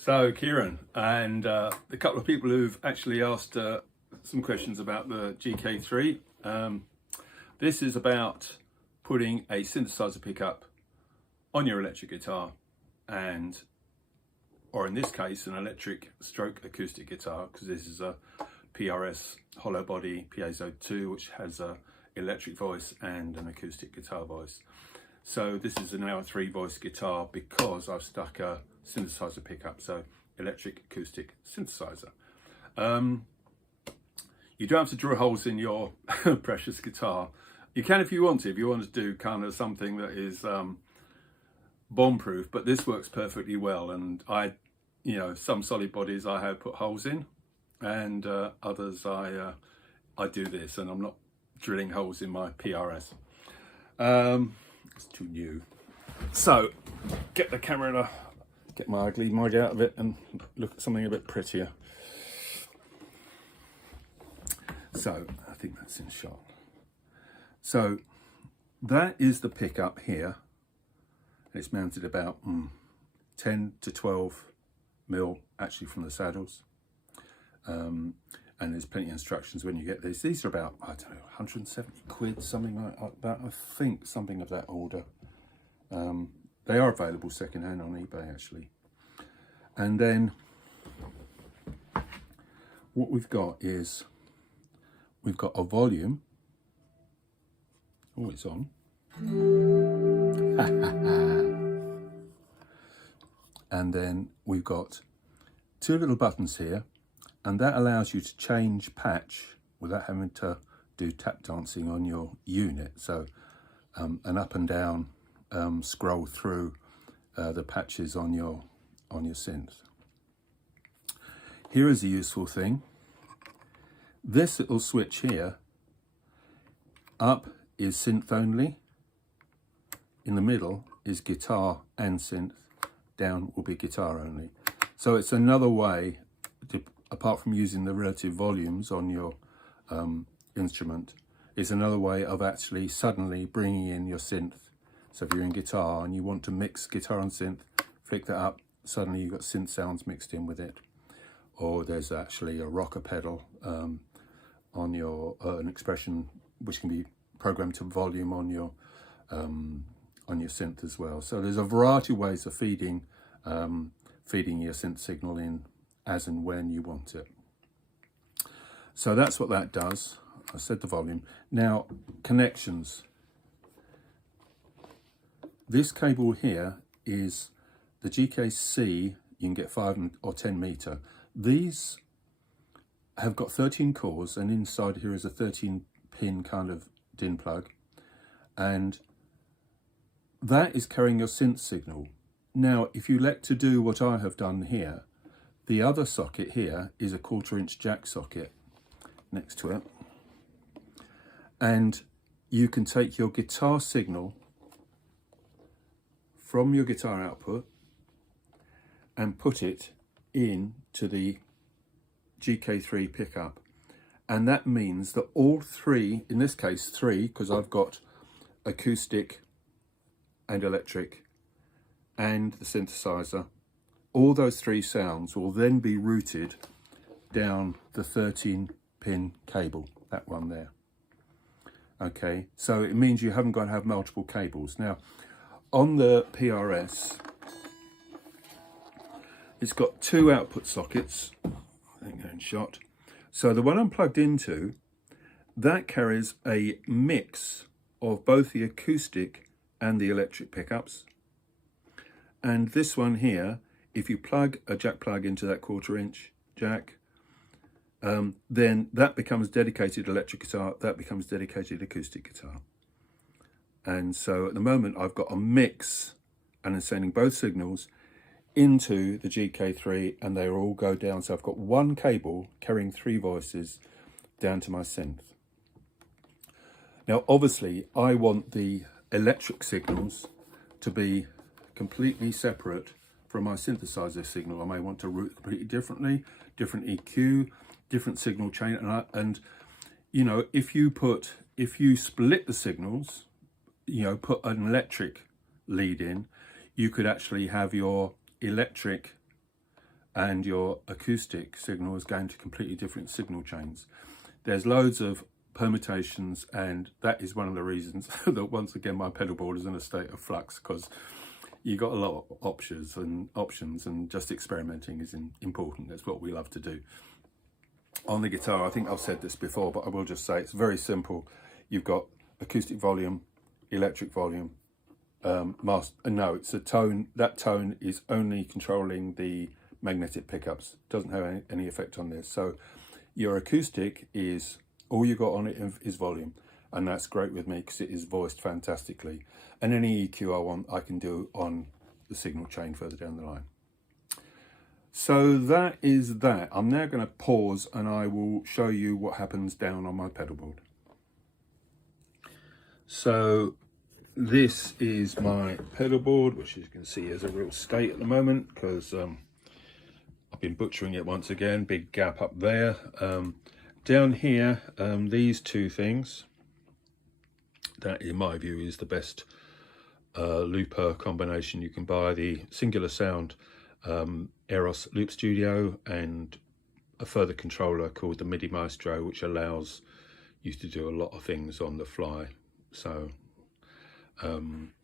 So Kieran and a couple of people who've actually asked some questions about the GK3. This is about putting a synthesizer pickup on your electric guitar or in this case an electric stroke acoustic guitar, because this is a PRS Hollowbody Piezo 2 which has a electric voice and an acoustic guitar voice. So this is now a 3-voice guitar because I've stuck a synthesizer pickup, so electric acoustic synthesizer. You don't have to drill holes in your precious guitar. You can if you want to do kind of something that is bomb-proof, but this works perfectly well. And some solid bodies I have put holes in, and others I do this, and I'm not drilling holes in my PRS. It's too new. So get the camera to get my ugly mug out of it and look at something a bit prettier. So I think that's in shot. So that is the pickup here. It's mounted about 10 to 12 mil actually from the saddles. And there's plenty of instructions when you get these. These are about, I don't know, 170 quid, something like that. I think something of that order. They are available secondhand on eBay actually. And then what we've got is, we've got a volume. Oh, it's on. And then we've got 2 little buttons here, and that allows you to change patch without having to do tap dancing on your unit. So an up and down scroll through the patches on your synth. Here is a useful thing. This little switch here, up is synth only, in the middle is guitar and synth, down will be guitar only. So it's another way, apart from using the relative volumes on your instrument, is another way of actually suddenly bringing in your synth. So if you're in guitar and you want to mix guitar and synth, flick that up, suddenly you've got synth sounds mixed in with it. Or there's actually a rocker pedal on your an expression which can be programmed to volume on your synth as well. So there's a variety of ways of feeding your synth signal in as and when you want it. So that's what that does. I said the volume. Now, connections. This cable here is the GK-C. You can get 5 or 10 meter. These have got 13 cores, and inside here is a 13-pin kind of DIN plug, and that is carrying your synth signal. Now, if you elect to do what I have done here, the other socket here is a 1/4-inch jack socket next to it, and you can take your guitar signal from your guitar output and put it into the GK3 pickup. And that means that all 3, in this case 3, because I've got acoustic and electric and the synthesizer, all those 3 sounds will then be routed down the 13-pin cable, that one there. Okay, so it means you haven't got to have multiple cables. Now, on the PRS, it's got 2 output sockets. I think they're in shot. So the one I'm plugged into, that carries a mix of both the acoustic and the electric pickups. And this one here, if you plug a jack plug into that 1/4-inch jack, then that becomes dedicated electric guitar, that becomes dedicated acoustic guitar. And so at the moment I've got a mix, and I'm sending both signals into the GK3, and they all go down. So I've got 1 cable carrying 3 voices down to my synth. Now obviously I want the electric signals to be completely separate from my synthesizer signal. I may want to route completely differently, different EQ, different signal chain, and you know, if you split the signals, you know, put an electric lead in, you could actually have your electric and your acoustic signal is going to completely different signal chains. There's loads of permutations, and that is one of the reasons that once again my pedal board is in a state of flux, because you got a lot of options, and just experimenting is important. That's what we love to do. On the guitar, I think I've said this before, but I will just say it's very simple. You've got acoustic volume, electric volume, master. No, it's a tone. That tone is only controlling the magnetic pickups. Doesn't have any effect on this. So your acoustic is all you got on it is volume, and that's great with me because it is voiced fantastically. And any EQ I want, I can do on the signal chain further down the line. So that is that. I'm now going to pause and I will show you what happens down on my pedal board. So this is my pedal board, which as you can see is a real state at the moment because I've been butchering it once again. Big gap up there. Down here, these two things, that in my view is the best looper combination you can buy. The Singular Sound Eros Loop Studio, and a further controller called the MIDI Maestro, which allows you to do a lot of things on the fly. So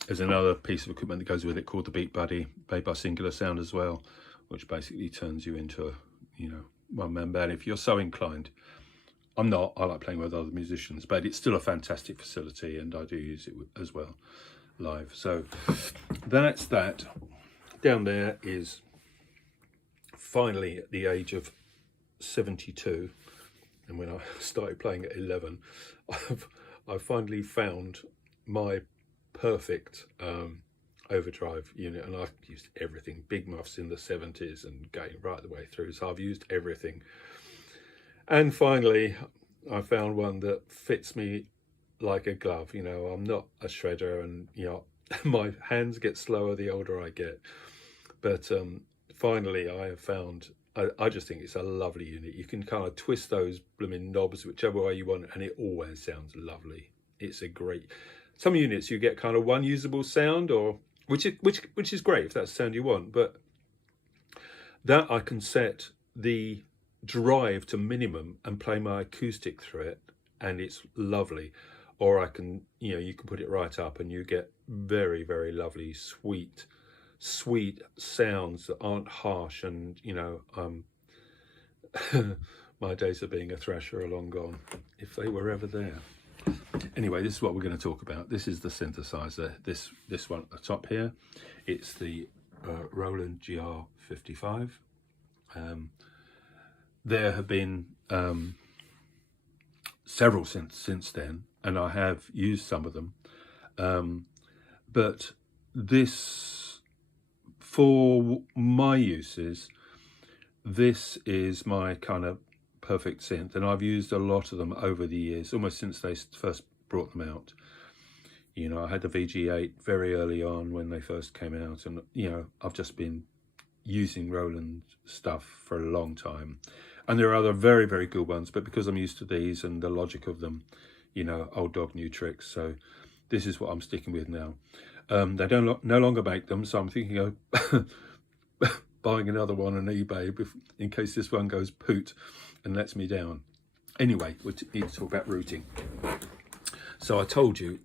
there's another piece of equipment that goes with it called the Beat Buddy, made by Singular Sound as well, which basically turns you into a, you know, one-man band if you're so inclined. I'm not. I like playing with other musicians, but it's still a fantastic facility, and I do use it as well live. So that's that. Down there is finally at the age of 72, and when I started playing at 11, I finally found my perfect overdrive unit, and I've used everything. Big muffs in the 70s and going right the way through, so I've used everything. And finally, I found one that fits me like a glove. You know, I'm not a shredder, and, you know, my hands get slower the older I get. But finally, I have found, I just think it's a lovely unit. You can kind of twist those blooming knobs whichever way you want, and it always sounds lovely. It's a great, some units you get kind of one usable sound, or which is great if that's the sound you want. But that I can set the drive to minimum and play my acoustic through it, and it's lovely. Or I can, you know, you can put it right up and you get very, very lovely, sweet sounds that aren't harsh. And, you know, my days of being a thrasher are long gone, if they were ever there. Anyway, this is what we're going to talk about. This is the synthesizer. This one at the top here, it's the Roland GR-55. There have been several since then, and I have used some of them. But this, for my uses, this is my kind of perfect synth, and I've used a lot of them over the years, almost since they first brought them out. You know, I had the VG8 very early on when they first came out, and, you know, I've just been using Roland stuff for a long time. And there are other very, very good ones, but because I'm used to these and the logic of them, you know, old dog, new tricks. So this is what I'm sticking with now. They no longer make them, so I'm thinking of buying another one on eBay in case this one goes poot and lets me down. Anyway, we need to talk about routing. So I told you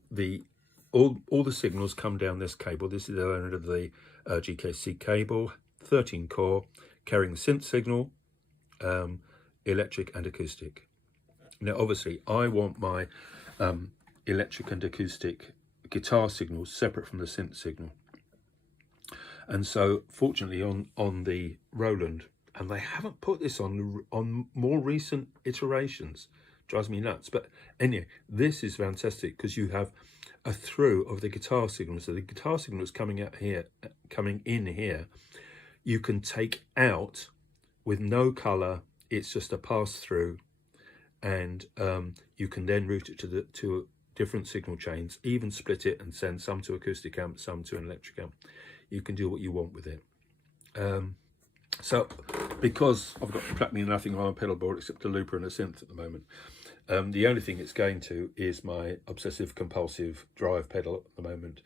all the signals come down this cable. This is the end of the GK-C cable, 13 core, carrying synth signal, electric and acoustic. Now obviously I want my electric and acoustic guitar signals separate from the synth signal, and so fortunately on the Roland, and they haven't put this on more recent iterations, drives me nuts, but anyway, this is fantastic because you have a through of the guitar signal. So the guitar signal is coming in here, you can take out with no color. It's just a pass through, and you can then route it to different signal chains, even split it and send some to acoustic amp, some to an electric amp. You can do what you want with it. So because I've got practically nothing on my pedal board except a looper and a synth at the moment, the only thing it's going to is my obsessive compulsive drive pedal at the moment,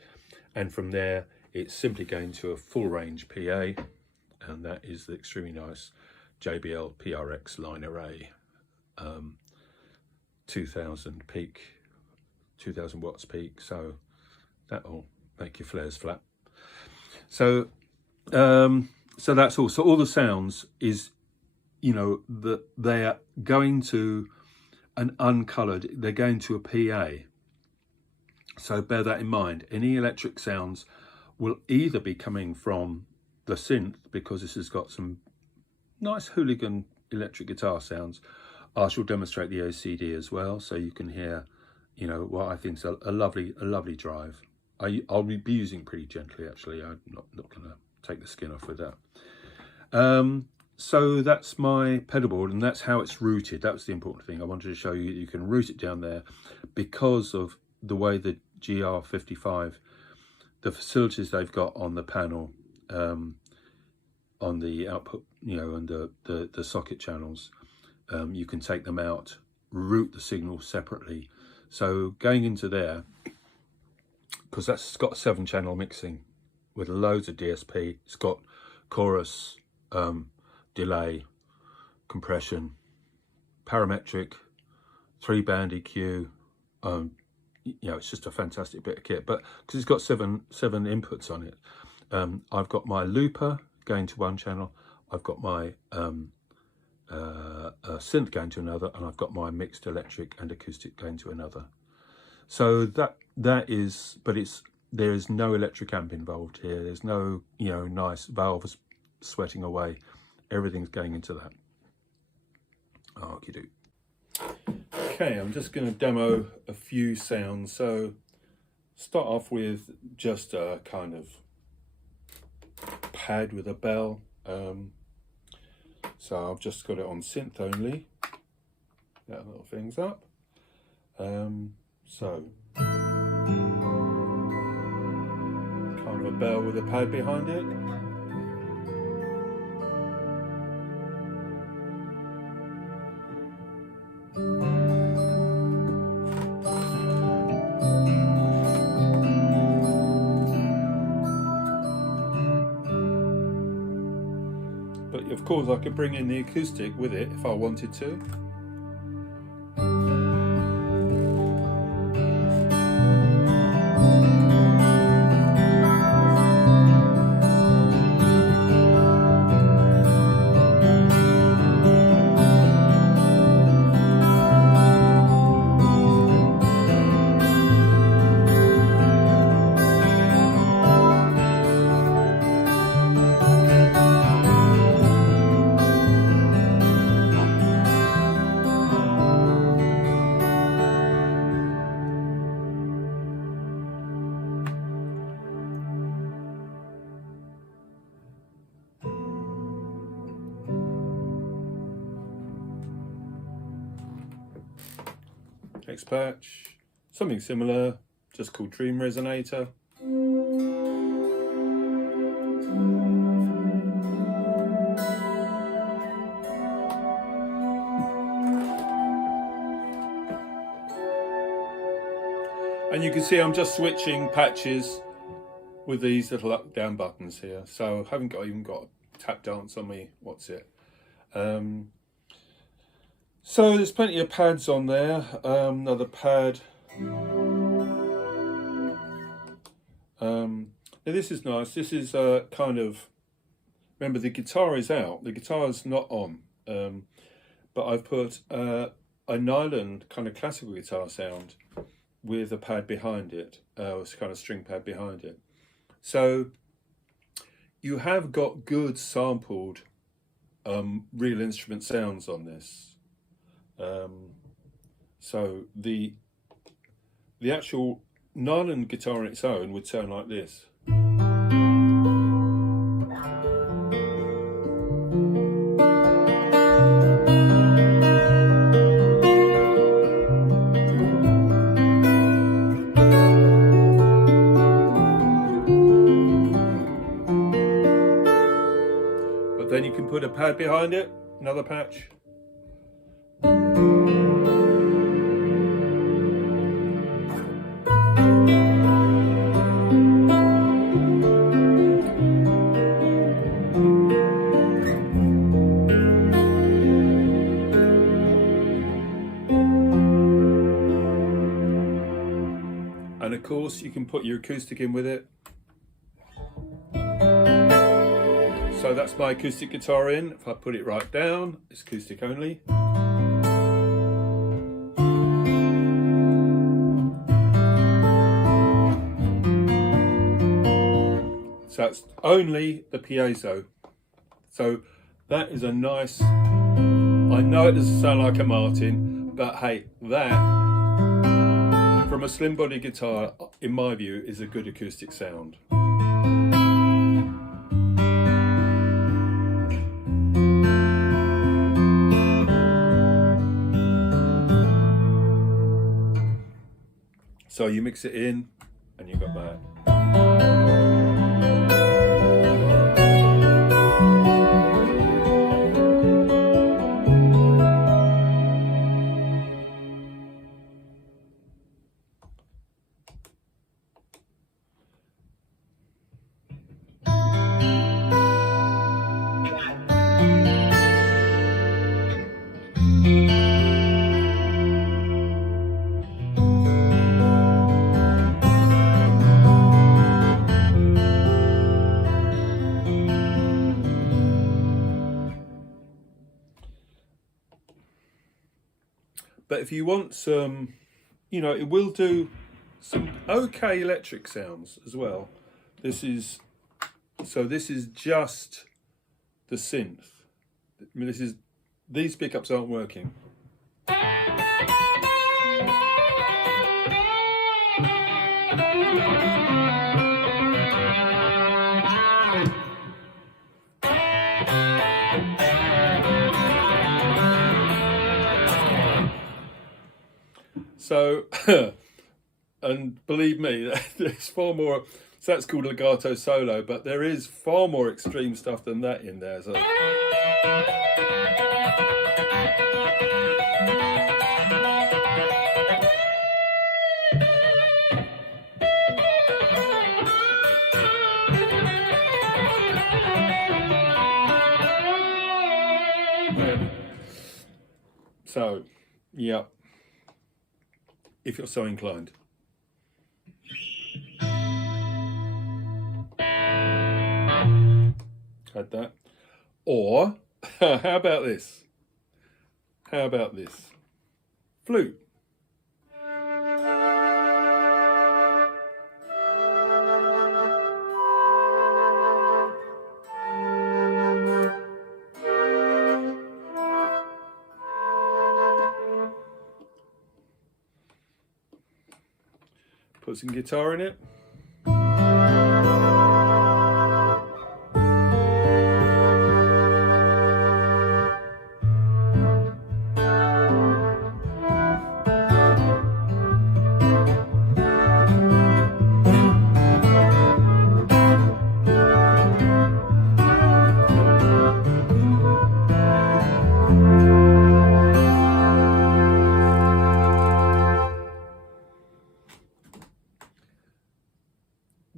and from there it's simply going to a full range PA, and that is the extremely nice JBL PRS line array, 2000 peak, 2000 watts peak, so that'll make your flares flat. So so that's all. So all the sounds is, you know, that they're going to an uncoloured, they're going to a PA. So bear that in mind. Any electric sounds will either be coming from the synth, because this has got some nice hooligan electric guitar sounds. I shall demonstrate the OCD as well, so you can hear, you know, what I think is a lovely drive. I'll be using pretty gently, actually. I'm not going to take the skin off with that. So that's my pedal board, and that's how it's routed. That was the important thing. I wanted to show you that you can route it down there because of the way the GR-55, the facilities they've got on the panel, on the output, you know, and the socket channels. You can take them out, route the signal separately. So going into there, because that's got 7-channel mixing with loads of DSP. It's got chorus, delay, compression, parametric, 3-band EQ. You know, it's just a fantastic bit of kit. But because it's got seven inputs on it, I've got my looper going to one channel, I've got my synth going to another, and I've got my mixed electric and acoustic going to another. So that is, but there is no electric amp involved here. There's no, you know, nice valves sweating away. Everything's going into that. Okie-doke. Okay, I'm just going to demo a few sounds. So start off with just a kind of pad with a bell. So I've just got it on synth only. That little things up. So kind of a bell with a pad behind it. But of course I could bring in the acoustic with it if I wanted to. Next patch, something similar, just called Dream Resonator. And you can see I'm just switching patches with these little up down buttons here. So I haven't even got a tap dance on me. What's it? So there's plenty of pads on there. Another pad. Now this is nice. This is kind of, remember the guitar is out. The guitar is not on. But I've put a nylon kind of classical guitar sound with a pad behind it. It's kind of string pad behind it. So you have got good sampled real instrument sounds on this. So the actual nylon guitar on its own would sound like this. But then you can put a pad behind it, another patch. of course, you can put your acoustic in with it. So that's my acoustic guitar in. If I put it right down, it's acoustic only. So it's only the piezo. So that is a nice, I know it doesn't sound like a Martin, but hey, that from a slim body guitar, in my view, is a good acoustic sound. So you mix it in and you've got that. But if you want some, you know, it will do some okay electric sounds as well. This is just the synth. I mean, these pickups aren't working. So, and believe me, there's far more, so that's called legato solo, but there is far more extreme stuff than that in there. So. So, yeah. If you're so inclined. Had that. Or, how about this? How about this? Flute. Put some guitar in it.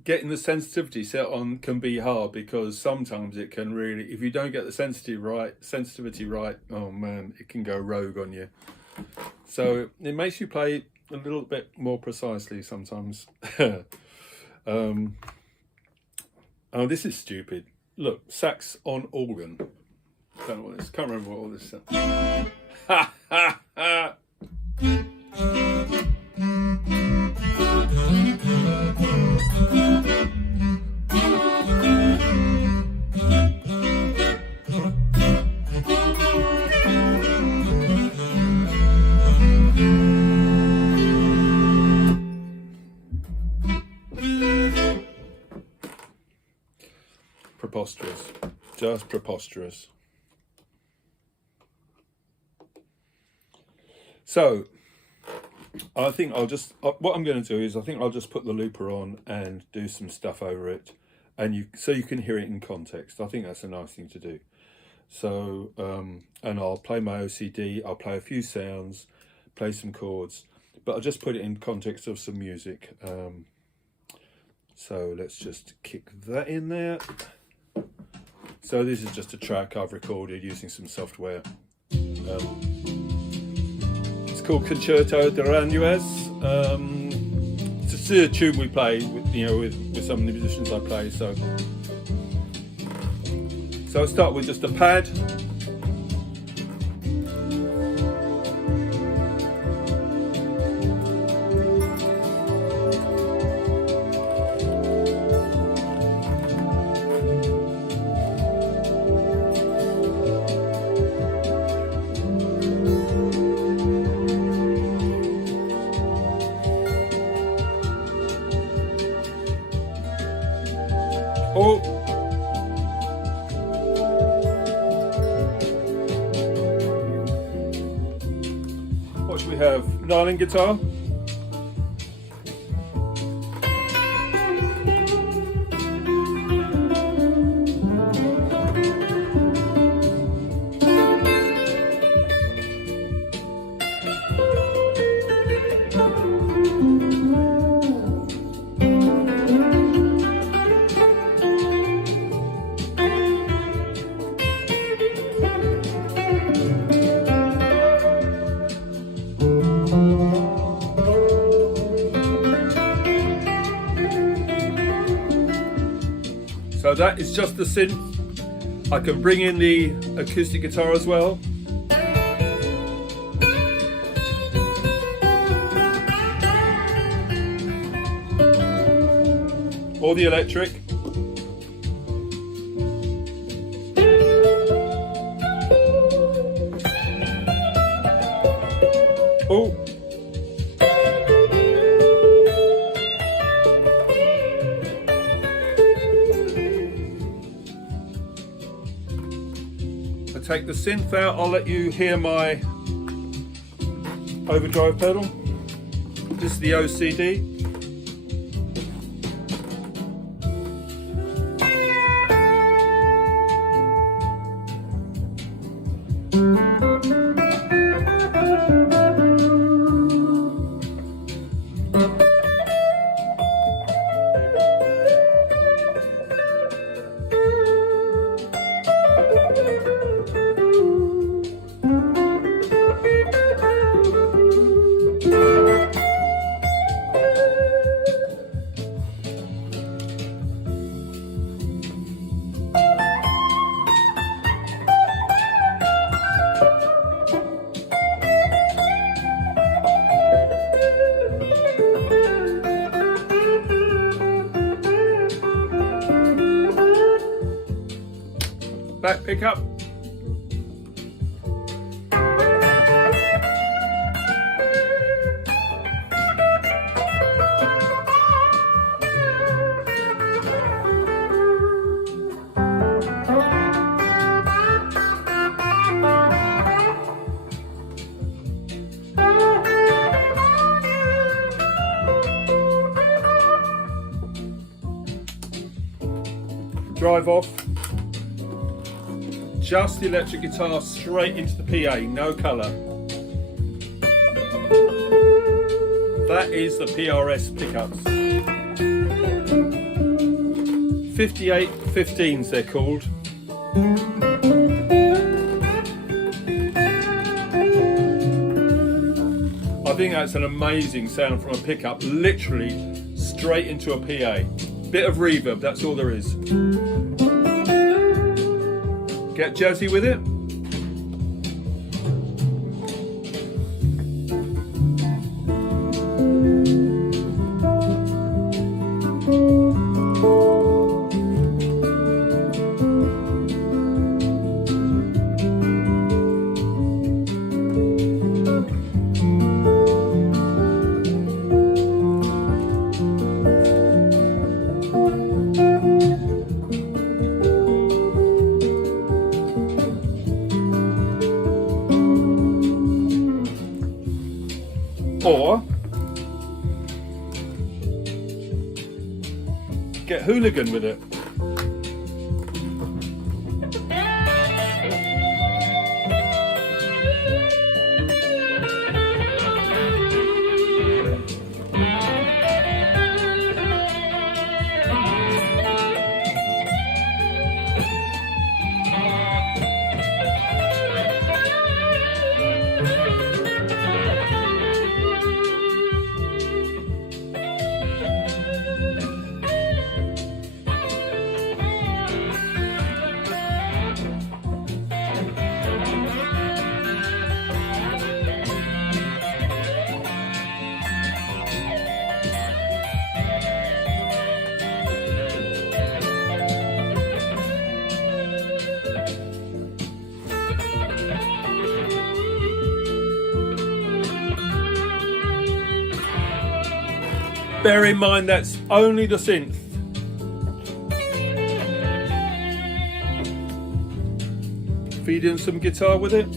Getting the sensitivity set on can be hard because sometimes it can really, if you don't get the sensitivity right, oh man, it can go rogue on you. So it makes you play a little bit more precisely sometimes. Oh, this is stupid. Look, sax on organ. Don't know what this, can't remember what all this is. Ha ha ha! Preposterous, just preposterous. So I think I'll just, what I'm going to do is I think I'll just put the looper on and do some stuff over it, and so you can hear it in context. I think that's a nice thing to do. So and I'll play my OCD, I'll play a few sounds, play some chords, but I'll just put it in context of some music. So let's just kick that in there. So this is just a track I've recorded using some software. It's called Concerto de Ranuez. It's this is a tune we play with, you know, with some of the musicians I play. So I'll start with just a pad. Oh, what should we have? Nylon guitar. So that is just the synth. I can bring in the acoustic guitar as well. Or the electric. Oh. Take the synth out, I'll let you hear my overdrive pedal. This is the OCD. Back pickup. Drive off. Just the electric guitar straight into the PA, no colour. That is the PRS pickups. 5815s they're called. I think that's an amazing sound from a pickup, literally straight into a PA. Bit of reverb, that's all there is. Get jazzy with it. Or get hooligan with it. Bear in mind that's only the synth. Feed in some guitar with it.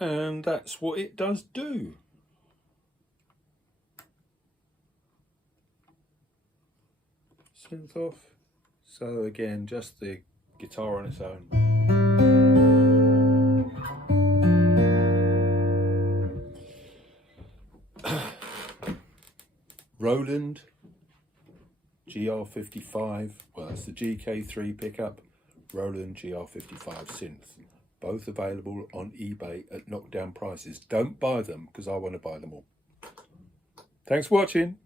And that's what it does do. Synth off. So again, just the guitar on its own. Roland GR-55, well that's the GK-3 pickup, Roland GR-55 synth. Both available on eBay at knockdown prices. Don't buy them because I want to buy them all. Thanks for watching.